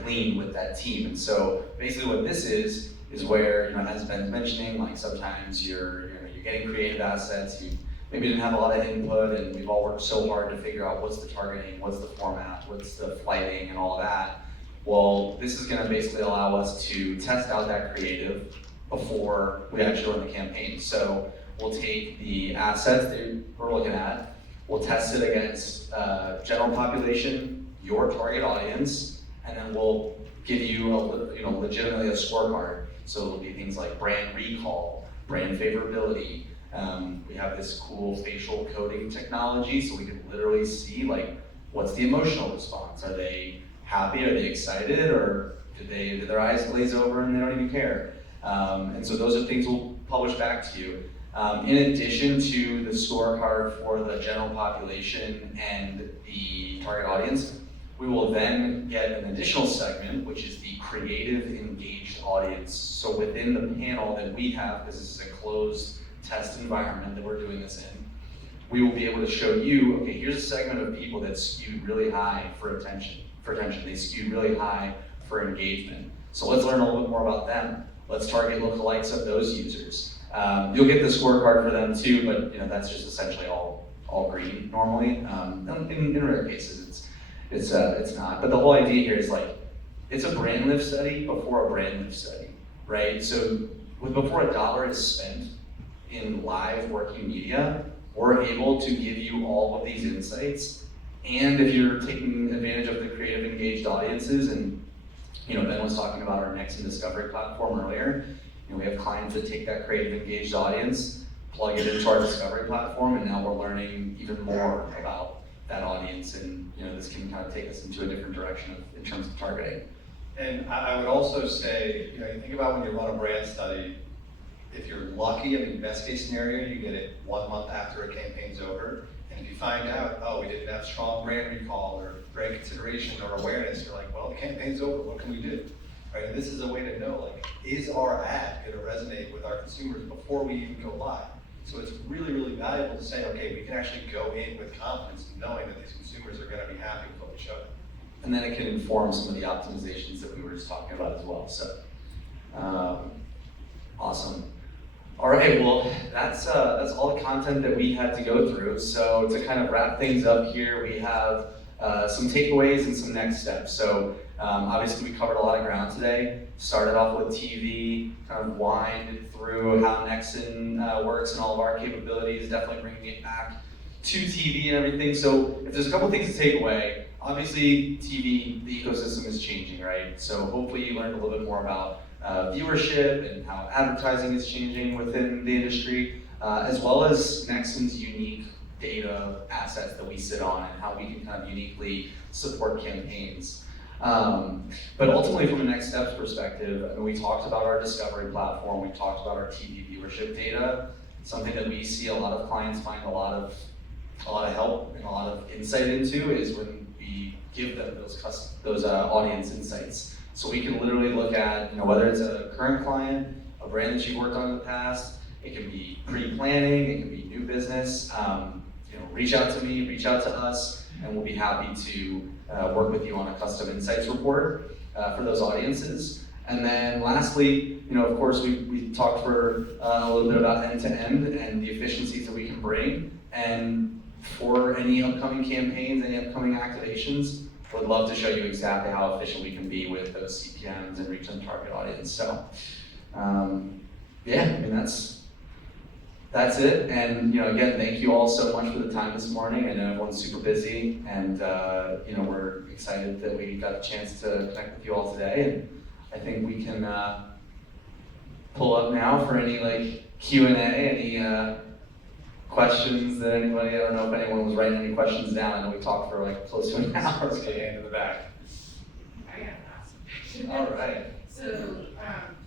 glean with that team. And so basically what this is where, as Ben's mentioning, like sometimes you're getting creative assets, you maybe didn't have a lot of input, and we've all worked so hard to figure out what's the targeting, what's the format, what's the flighting, and all of that. Well, this is going to basically allow us to test out that creative before we actually run the campaign. So we'll take the assets that we're looking at, we'll test it against general population, your target audience, and then we'll give you legitimately a scorecard. So it'll be things like brand recall, brand favorability. We have this cool facial coding technology, so we can literally see what's the emotional response. Are they happy? Are they excited? Or did their eyes glaze over and they don't even care? And so those are things we'll publish back to you. In addition to the scorecard for the general population and the target audience, we will then get an additional segment, which is the creative engaged audience. So within the panel that we have, because this is a closed test environment that we're doing this in, we will be able to show you, okay, here's a segment of people that skew really high for attention. They skew really high for engagement. So let's learn a little bit more about them. Let's target lookalikes of those users. You'll get the scorecard for them too, but that's just essentially all green normally. In rare cases, it's not. But the whole idea here is it's a brand lift study before a brand lift study, right? So before $1 is spent in live working media, we're able to give you all of these insights. And if you're taking advantage of the creative engaged audiences, and Ben was talking about our Nexen Discovery platform earlier, we have clients that take that creative engaged audience, plug it into our Discovery platform, and now we're learning even more about that audience, and this can kind of take us into a different direction in terms of targeting. And I would also say, you think about when you run a brand study, if you're lucky, best case scenario, you get it 1 month after a campaign's over. And if you find out, oh, we didn't have strong brand recall or brand consideration or awareness, you're like, well, the campaign's over, what can we do? Right? And this is a way to know, is our ad going to resonate with our consumers before we even go live? So it's really, really valuable to say, okay, we can actually go in with confidence knowing that these consumers are going to be happy with what we show them. And then it can inform some of the optimizations that we were just talking about as well. So, awesome. All right, well, that's all the content that we had to go through. So to kind of wrap things up here, we have some takeaways and some next steps. So obviously we covered a lot of ground today. Started off with TV, kind of winded through how Nexen works and all of our capabilities, definitely bringing it back to TV and everything. So if there's a couple things to take away, obviously TV, the ecosystem is changing, right? So hopefully you learned a little bit more about viewership and how advertising is changing within the industry, as well as Nexen's unique data assets that we sit on and how we can kind of uniquely support campaigns. But ultimately, from a next steps perspective, I mean, we talked about our discovery platform, we talked about our TV viewership data. Something that we see a lot of clients find a lot of help and a lot of insight into is when we give them those audience insights. So we can literally look at, whether it's a current client, a brand that you've worked on in the past, it can be pre-planning, it can be new business. Reach out to me, reach out to us, and we'll be happy to work with you on a custom insights report for those audiences. And then lastly, of course, we talked for a little bit about end-to-end and the efficiencies that we can bring. And for any upcoming campaigns, any upcoming activations, would love to show you exactly how efficient we can be with those CPMs and reach the target audience. So, yeah, I mean, that's it. And again, thank you all so much for the time this morning. I know everyone's super busy, and we're excited that we got a chance to connect with you all today. And I think we can pull up now for any Q&A, any questions that anybody. I don't know if anyone was writing any questions down. I know we talked for close to an hour. Let's get a hand in the back. I got an awesome question. All right. So,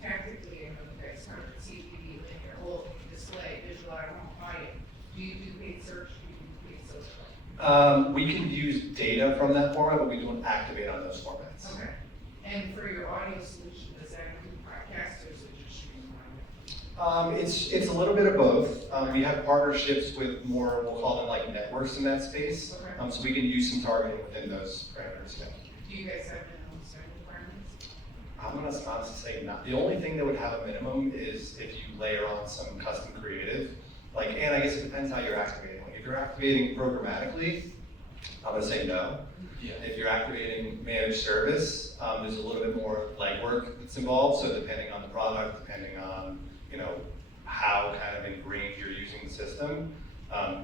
tactically, I know you guys covered CTV, linear, whole display, visual, I won't buy it. Do you do paid search? Do you do paid social? We can use data from that format, but we don't activate on those formats. Okay. And for your audio solution, does that include podcast or is it just streaming audio? It's a little bit of both. We have partnerships with more, we'll call them networks in that space. Okay. So we can use some targeting within those parameters. Yeah. Do you guys have minimum spend requirements? I'm gonna honestly say not. The only thing that would have a minimum is if you layer on some custom creative. And I guess it depends how you're activating. If you're activating programmatically, I'm gonna say no. Yeah. If you're activating managed service, there's a little bit more legwork that's involved. So depending on the product, depending on how kind of ingrained you're using the system,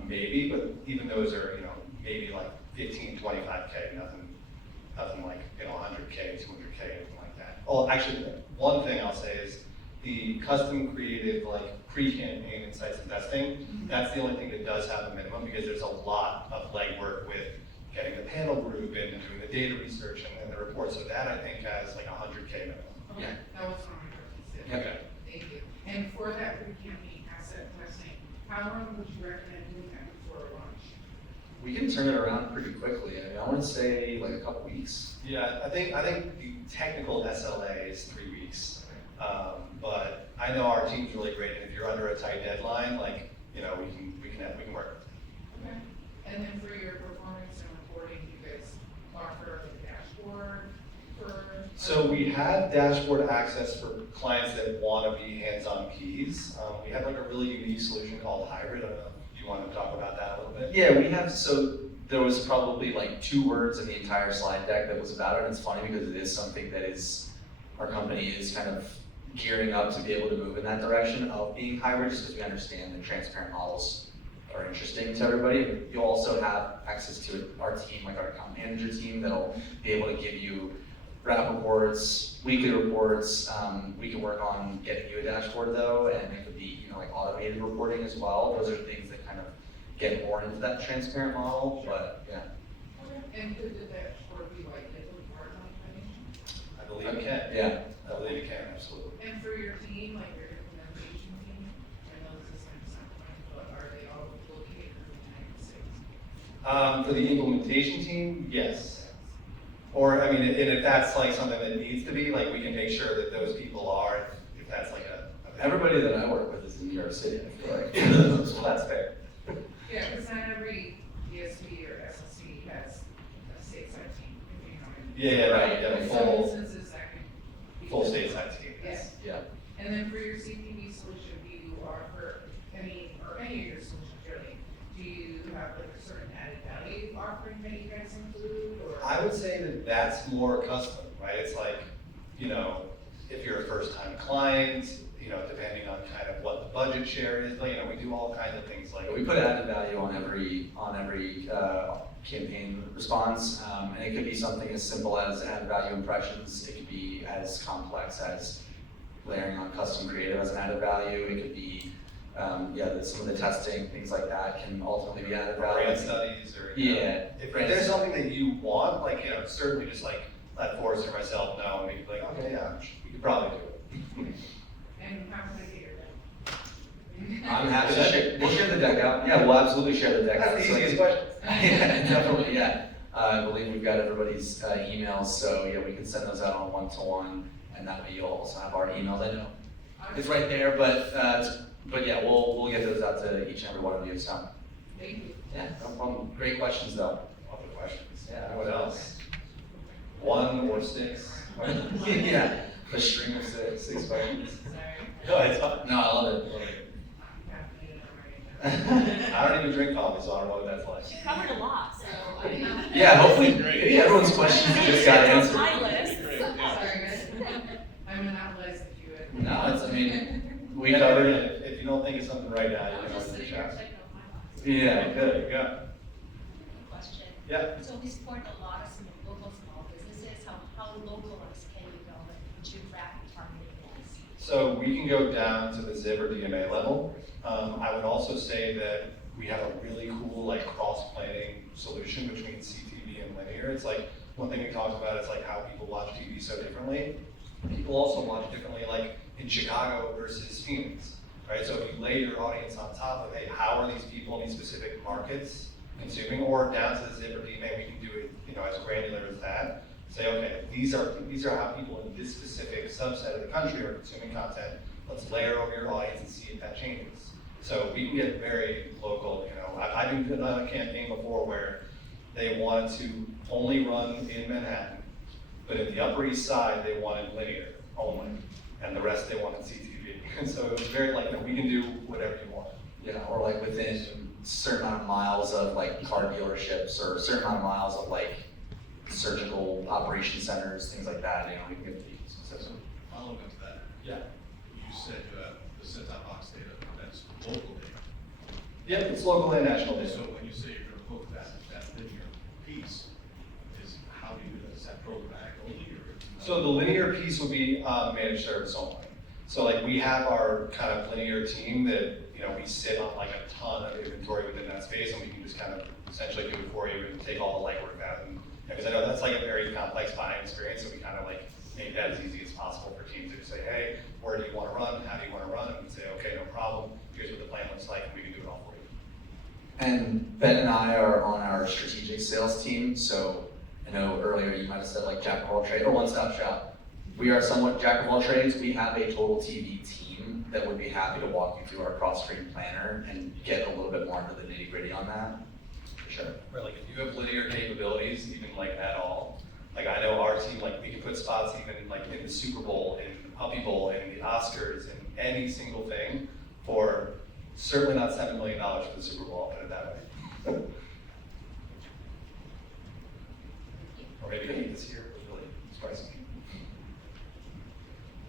maybe. But even those are maybe 15, 25K, nothing like 100K, 200K, anything like that. Oh, actually, one thing I'll say is the custom creative pre-campaign insights and testing. That's the only thing that does have a minimum because there's a lot of legwork with getting the panel group in and doing the data research and the report. So that I think has 100K minimum. Okay. Yeah. That was one of my questions. Yeah. Okay. Thank you. And for that pre-campaign asset testing, how long would you recommend doing that before launch? We can turn it around pretty quickly. I mean, I want to say a couple weeks. Yeah, I think the technical SLA is 3 weeks. But I know our team's really great, and if you're under a tight deadline, we can work. Okay. And then for your performance and reporting, you guys offer a dashboard for? So we have dashboard access for clients that want to be hands-on keys. We have a really unique solution called Hybrid. I don't know if you want to talk about that a little bit. Yeah, we have, so there was probably 2 words in the entire slide deck that was about it, and it's funny because it is something that our company is kind of gearing up to be able to move in that direction of being hybrid, just because we understand that transparent models are interesting to everybody. You'll also have access to our team, our account manager team, that'll be able to give you wrap reports, weekly reports. We can work on getting you a dashboard though, and it could be automated reporting as well. Those are things that kind of get more into that transparent model, but yeah. Okay. And could the dashboard be different part of information? I believe it can. Yeah. I believe it can, absolutely. And for your team, your implementation team, I know this is something, but are they all located in the United States? For the implementation team, yes. Or, and if that's something that needs to be, we can make sure that those people are, if that's Everybody that I work with is in New York City, I feel like. Well, that's fair. Yeah, because not every ESP or SLC has a stateside team, if you know what I mean. Yeah, right, Yeah, In yeah, some full instances, that can be. full stateside team. Yes. Yeah. And then for your CTV solution, do you offer any of your solutions really, do you have a certain added value offering that you guys include, or? I would say that that's more custom, right? It's if you're a first-time client, depending on kind of what the budget share is, we do all kinds of things We put added value on every campaign response, and it could be something as simple as added value impressions. It could be as complex as layering on custom creative as an added value. It could be, some of the testing, things like that can ultimately be added value. brand studies or Yeah. if there's something that you want, certainly just let Forrest or myself know, and we'd be like, okay, yeah, we could probably do it. And how can I get your deck? I'm happy to share, we'll share the deck out. Yeah, we'll absolutely share the deck out. That's the So, easiest question. Yeah, definitely, yeah. I believe we've got everybody's emails, so yeah, we can send those out on one-to-one, and that way you'll also have our emails. I know it's right there, but yeah, we'll get those out to each and every one of you, so. Thank you. Yeah, no problem. Great questions, though. Other questions? Yeah. What else? 1 or 6? Yeah, the string of six questions. Sorry. No, it's fine. No, I love it. I don't even drink coffee, so I don't know what that's like. She covered a lot, so I mean. Yeah, hopefully, maybe everyone's questions just got It's on answered. my list. Sorry, guys. I'm monopolizing you. No, it's, I mean, we And covered again, it. if you don't think of something right now, you I'm can just always sitting reach here out. checking out my box. Yeah, There you go. Question. Yeah. So we support a lot of local small businesses. How localized can you go with geographic targeting this? So we can go down to the ZIB or DMA level. I would also say that we have a really cool like cross-planning solution between CTV and linear. It's like, one thing we talked about is like how people watch TV so differently. People also watch differently like in Chicago versus Phoenix, right? So if you lay your audience on top of, hey, how are these people in these specific markets consuming, or down to the ZIB or DMA, we can do it, as granular as that. Say, okay, these are how people in this specific subset of the country are consuming content. Let's layer over your audience and see if that changes. So we can get very local, I've been on a campaign before where they wanted to only run in Manhattan, but in the Upper East Side, they wanted linear only, and the rest they wanted CTV. And so it was very like, we can do whatever you want. Yeah, or like within a certain amount of miles of like car dealerships, or a certain amount of miles of like surgical operation centers, things like that, we can get the specific. Following up to that, Yeah. you said the set-top box data, that's local data. Yep, it's local and national data. So when you say you're gonna hook that linear piece, how do you do that? Is that programmatic only or? So the linear piece would be managed service only. So like we have our kind of linear team that, we sit on like a ton of inventory within that space, and we can just kind of essentially do it for you and take all the legwork out. And because I know that's like a very complex buying experience, so we kind of like make that as easy as possible for teams to say, hey, where do you want to run? How do you want to run? And we say, okay, no problem. Here's what the plan looks like, and we can do it all for you. And Ben and I are on our strategic sales team, so I know earlier you might have said like jack of all trades or one-stop shop. We are somewhat jack of all trades. We have a total TV team that would be happy to walk you through our cross-screen planner and get a little bit more into the nitty-gritty on that. For sure. Or like if you have linear capabilities, even like at all, like I know our team, like we can put spots even like in the Super Bowl, in the Puppy Bowl, in the Oscars, in any single thing for certainly not $7 million for the Super Bowl, I'll put it that way. Or maybe 8 this year, was really surprising.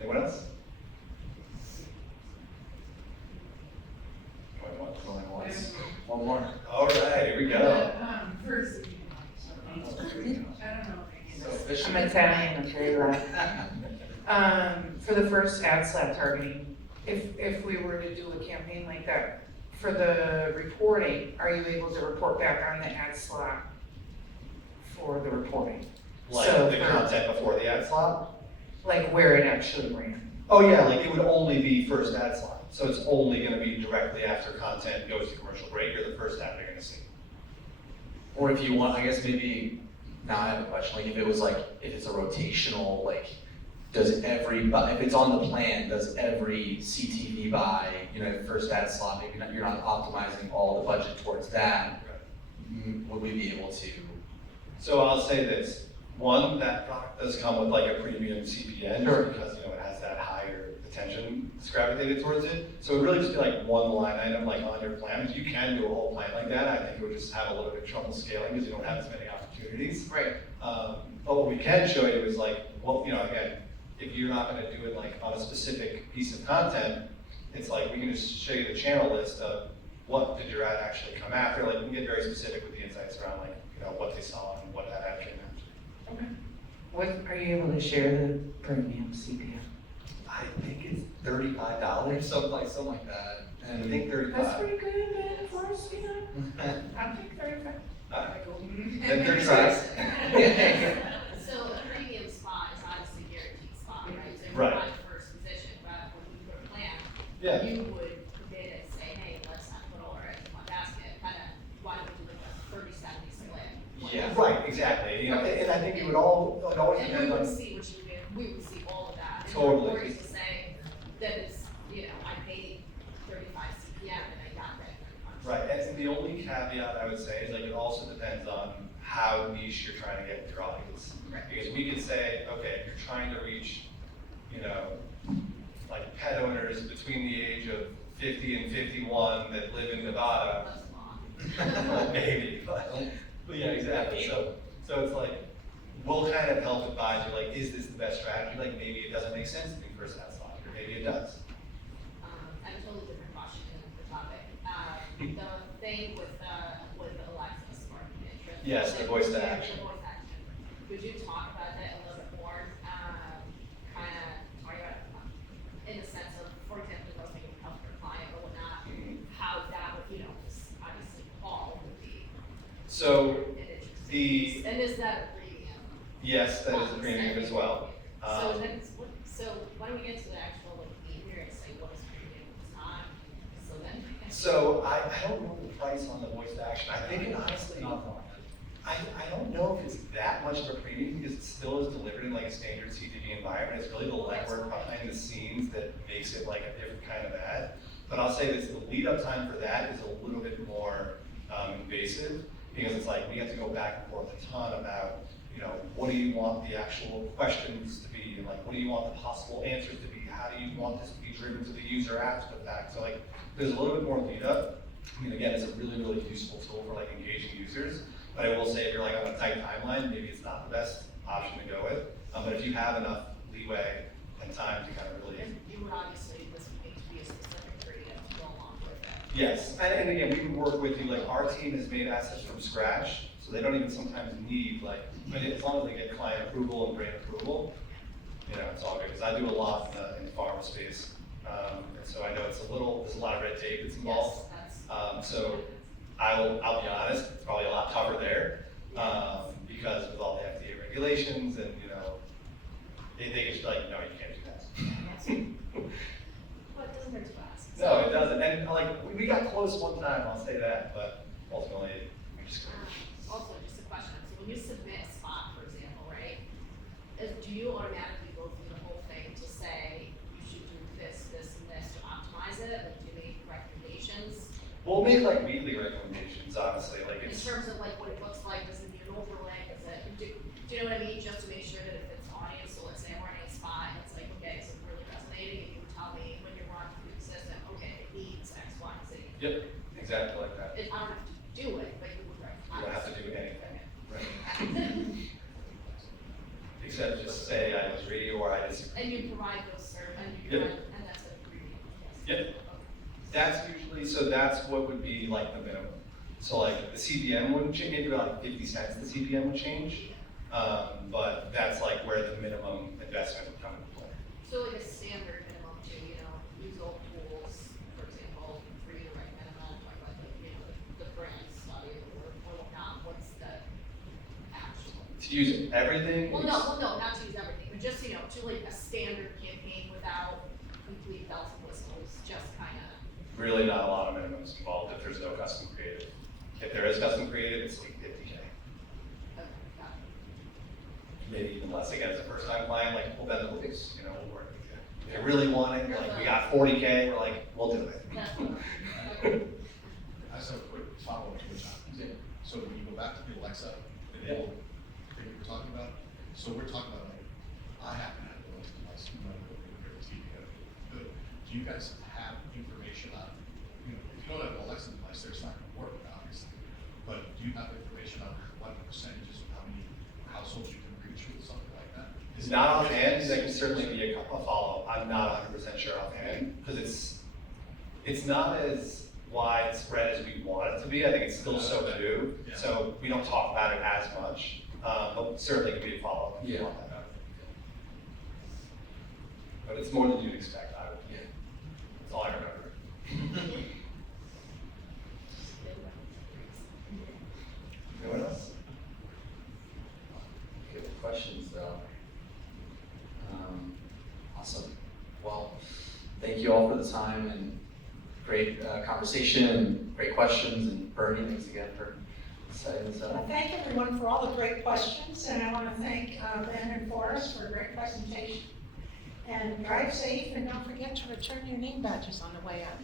Anyone else? Going once. One more. All right, here we go. First, I don't know. So officially- I'm Italian, I'm very loud. For the first ad slot targeting, if we were to do a campaign like that, for the reporting, are you able to report back on the ad slot for the reporting? Like So the for- content before the ad slot? Like where it actually ran? Oh yeah, like it would only be first ad slot. So it's only gonna be directly after content goes to commercial break, you're the first ad they're gonna see. Or if you want, I guess maybe, now I have a question, like if it was like, if it's a rotational, like, does if it's on the plan, does every CTV buy, first ad slot, maybe you're not optimizing all the budget towards that, would we be able to? So I'll say this, one, that product does come with like a premium CPN, Sure. because it has that higher attention that's gravitated towards it. So it would really just be like one line item like on your plan. You can do a whole plan like that. I think it would just have a little bit of trouble scaling because you don't have as many opportunities. Right. But what we can show you is like, again, if you're not gonna do it like on a specific piece of content, it's like we can just show you the channel list of what did your ad actually come after. Like we can get very specific with the insights around like, what they saw and what that ad came after. What, are you able to share the premium CPM? I think it's $35, something like that. I And think 35. That's pretty good, man, for us, I think 35. Alright, cool. Then 35. So a premium Yeah. you would bid and say, hey, let's not put all our eggs in one basket, kind of, why don't we do like a 30-70 split? Yeah. Right, exactly, you know, and I think it would always And we depend would on. see what you did, we would see all of that. And Totally. the board is to say that it's, you know, I paid 35 CPM and I got that very much. Right, and the only caveat I would say is like it also depends on how niche you're trying to get with your audience. Right. Because we could say, okay, if you're trying to reach, you know, like pet owners between the age of 50 and 51 that live in Nevada, That's long. maybe, but yeah, exactly, so it's like, we'll kind of help advise you, like, is this the best strategy? Like, maybe it doesn't make sense to be first ad slot, or maybe it does. And a totally different question in the topic. The thing with Alexa smart interest. Yes, the voice to action. The voice action. Could you talk about that a little bit more? Kind of talk about, in the sense of, for example, if I was making a healthcare client or whatnot, how that would, you know, obviously call would be So, an interesting the, piece. And is that a premium? yes, that is a premium as well. So then, so why don't we get to the actual like behavior and say what is premium, what's not? So then. So I don't know the price on the voice to action. I think it honestly, I don't know if it's that much of a premium because it still is delivered in like a standard CTV environment. It's really the legwork behind the scenes that makes it like a different kind of ad. But I'll say this, the lead up time for that is a little bit more invasive because it's like we have to go back and forth a ton about, you know, what do you want the actual questions to be? And like, what do you want the possible answers to be? How do you want this to be driven to the user after the fact? So like, there's a little bit more lead up. I mean, again, it's a really, really useful tool for like engaging users. But I will say if you're like on a tight timeline, maybe it's not the best option to go with. But if you have enough leeway and time to kind of really. And you would obviously, this would need to be a specific ingredient to go along with that. Yes, and again, we would work with you, like our team has made assets from scratch, so they don't even sometimes need like, but as long as they get client approval and brand approval, you know, it's all good, because I do a lot in the pharma space. And so I know it's there's a lot of red tape that's involved. Yes, that's. So I'll be honest, it's probably a lot tougher there, because of all the FDA regulations and, you know, they just like, no, you can't do that. Well, it doesn't hurt to ask. No, it doesn't, and like, we got close one time, I'll say that, but ultimately, we just. Also, just a question, so when you submit a spot, for example, right, do you automatically go through the whole thing to say, you should do this, this, and this to optimize it, like, do you make recommendations? We'll make like weekly recommendations, honestly, like In it's, terms of like what it looks like, does it need an overlay, does it, do you know what I mean, just to make sure that if it's audience, so let's say I'm running a spot, and it's like, okay, this is really resonating, and you tell me when you're running through the system, okay, it needs X, Y, and Z. yep, exactly like that. I don't have to do it, but you would recommend. You don't have to do anything, right? Except just say I was radio or I disagree. And you provide those and you Yep. provide, and that's a ingredient, yes. Yep. That's usually, so that's what would be like the minimum. So like the CPM wouldn't change, maybe about 50 cents the CPM would change. But that's like where the minimum investment would come into play. So like a standard minimum to, you know, use old tools, for example, for you to recommend them, talk about the, you know, the brand study or whatnot, what's the actual? To use everything. Well, no, not to use everything, but just, you know, to like a standard campaign without complete bells and whistles, just kind of. Really not a lot of minimums involved if there's no custom creative. If there is custom creative, it's like 50K. Okay, got it. Maybe even less. Again, as a first time client, like we'll bend the rules, you know, we'll work with you. If you really want it, like we got 40K, we're like, we'll do it. That's fine. Okay. I just have a quick follow-up to what John said. So when you go back to the Alexa, the Yeah. thing we're talking about, so we're talking about like, I happen to have the Alexa device, you might go over to TV. But do you guys have information on, you know, if you don't have an Alexa device, there's not gonna work, obviously. But do you have information on what percentages of how many households you can reach with something like that? It's not offhand, that can certainly be a follow-up. I'm not 100% sure offhand, because it's not as widespread as we want it to be. I think it's still so new, Yeah. so we don't talk about it as much. But certainly could be a follow-up if you Yeah. want that. But it's more than you'd expect, I would. Yeah. That's all I remember. Anyone else? Good questions, though. Awesome. Well, thank you all for the time and great conversation and great questions, and Bernie, thanks again for setting this Well, up. thank everyone for all the great questions, and I want to thank Ben and Forrest for a great presentation. And drive safe, and don't forget to return your name badges on the way out.